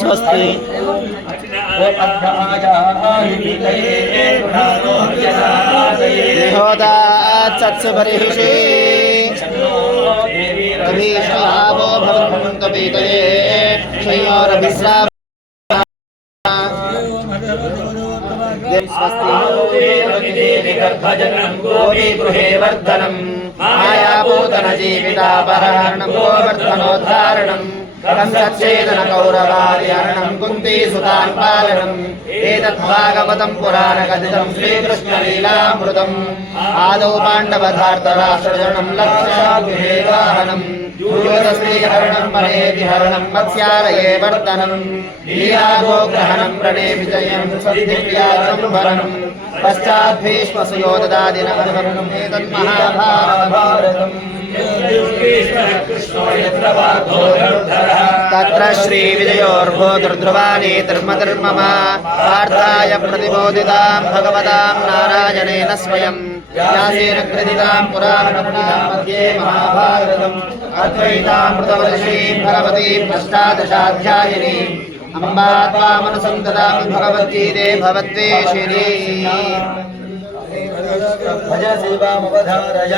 स्वस्ति अभीष्टावो भवन्तु पीतये शयोरभिस्राव मायाभूतन जीवितापहरणं गोवर्धनोद्धारणम् कंसच्छेदन कौरवार्यहरणं कुन्ती सुतान् पालनम् एतद्भागवतं पुराणकथितं श्रीकृष्णलीलामृतम् आदौ पाण्डवधार्तराष्ट्रजननं लक्षाभिवाहनम् यूयश्रीहरणं वने विहरणं मत्स्यालये वर्तनम् लीलागोग्रहणं रणे विजयं सद्दिव्यासंभरणम् पश्चाद्भीष्मसुयोधदादिनहरणम् एतन्महाभारतम् तत्र श्रीविजयोर्भोदुर्ध्रुवानि धर्मधर्ममा पार्थाय प्रतिबोधितां भगवतां नारायणेन स्वयं व्यासेन कृतितां पुराणपुराणां मध्ये महाभारतम् अद्वैतामृतवर्षीं भगवतीं अष्टादशाध्यायिनीम् अम्बा त्वामनसं ददामि भगवद्गीते भवद्वेषिणी भज सेवामवधारय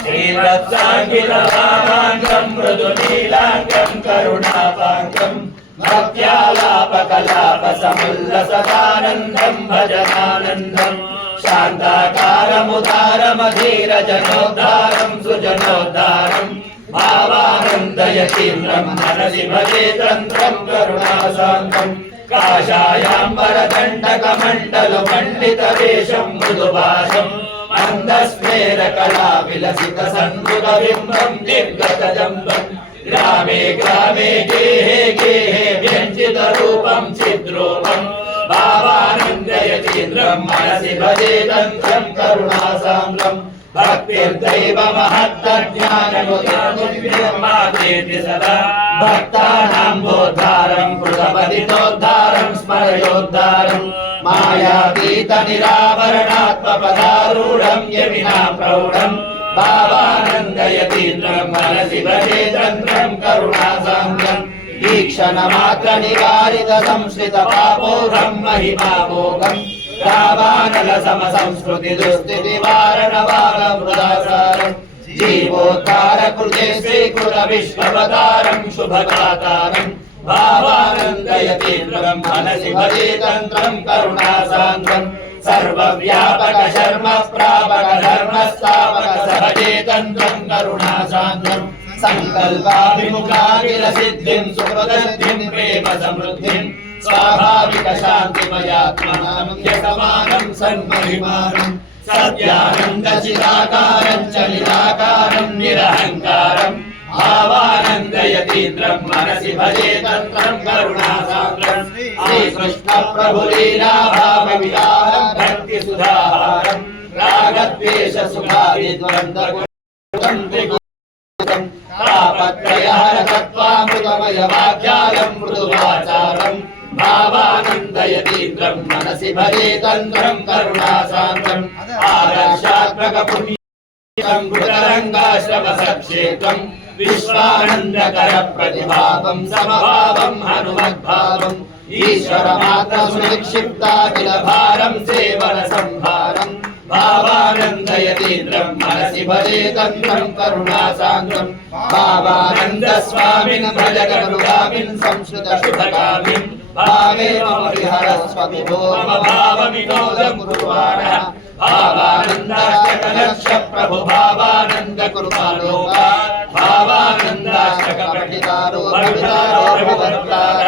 श्रीवत्साङ्गिलवामाङ्गं मृदुनीलाङ्गं करुणापाङ्गं भक्त्यालापकलापसमुल्लसदानन्दं भजनानन्दं शान्ताकारमुदारमधीरजनोद्धारं सुजनोद्धारं भावानन्दयतीन्द्रं मनसि भजे तन्त्रं करुणासान्द्रं काषायाम्बरदण्डकमण्डलमण्डितवेषं मृदुभाषम् मन्दस्मेरकलाविलसितसन्मुखबिम्बं निर्गतजम्बं ग्रामे ग्रामे गेहे गेहे व्यञ्जितरूपं चिद्रूपं भावानन्दयतीन्द्रं मनसि भजे तन्त्रं करुणासान्द्रम् भक्तिर्दैवमहत्तज्ञानमुदारमुद्यमादेति सदा भक्तानां बोद्धारं कृतपतितोद्धारं स्मरयोद्धारं मायातीतनिरावरणात्मपदारूढं यमिना प्रौढं भावानन्दयतीन्द्रं मनसि भजे तन्त्रं करुणासान्द्रम् ईक्षणमात्रनिवारितसंश्रितपापोहं महिमाभोगम् रावानलसमसंस्कृतिदुस्थितिवारणवालमृदासारम् जीवोद्धारकृते श्रीकृतविश्ववतारं शुभगातारम् भावानन्दयतीन्द्रं मनसि भजे तन्त्रं करुणासान्द्रम् सर्वव्यापक शर्म प्रापक धर्मस्थापक सहजे तन्त्रं करुणासान्द्रम् संकल्पाभिमुखाखिलसिद्धिं सुकृतसिद्धिं प्रेम समृद्धिं स्वाभाविक शान्तिमयात्मनामन्यसमानं सन्महिमानं सत्यानन्दचिदाकारं चलिताकारं निरहङ्कारं भावानन्दयतीन्द्रं मनसि भजे तन्त्रं करुणासान्द्रं श्रीकृष्णप्रभुलीलाभावविहारं भक्तिसुधाहारं रागद्वेषसुखादिद्वन्द्वगुणं तापत्रयहरतत्त्वामृतमयवाक्यालं मृदुवाचारं भावानन्दयतीन्द्रं मनसि भजे तन्त्रं करुणासान्द्रम् आदर्शात्मकपुण्यं कृतरङ्गाश्रवसक्षेत्रं विश्वानन्दकरप्रतिभावं समभावं हनुमद्भावम् ईश्वरमात्रसुनिक्षिप्ताखिलभारं सेवनसंभारम् भावानन्दयतीन्द्रं मनसि भजे तन्त्रं करुणासान्द्रम् भावानन्दस्वामिन् भजगनुगामिन् संश्रितशुभकामिन् भावे मम विहरस्व विभो मम भावविनोदं कुर्वाणः भावानन्दाष्टकलक्षप्रभु भावानन्दकृपालोका भावानन्दाष्टकपठितारो भवितारो भवत्तार